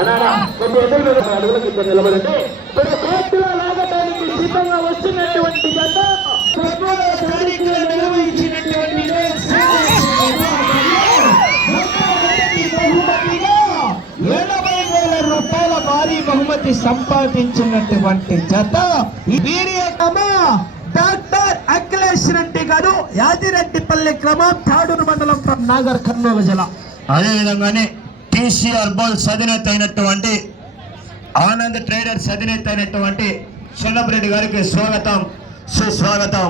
కొన్ని అడుగులకు ఇద్దరు నిలబడండి. కోర్టులో లాగడానికి సిద్ధంగా వస్తున్నటువంటి జత నిర్వహించినటువంటి రూపాయల భారీ బహుమతి సంపాదించినటువంటి జత వీరి డాక్టర్ అఖిలేష్ రెడ్డి గారు, యాదిరెడ్డిపల్లి గ్రామం, తాడూరు మండలం, ఫ్రమ్ నాగర్ కర్నూలు జిల్లా. అదేవిధంగానే టీసీఆర్ బోల్స్ అధినేత అయినటువంటి ఆనంద్ ట్రేడర్స్ అధినేత అయినటువంటి చెన్నపరెడ్డి గారికి స్వాగతం, సుస్వాగతం.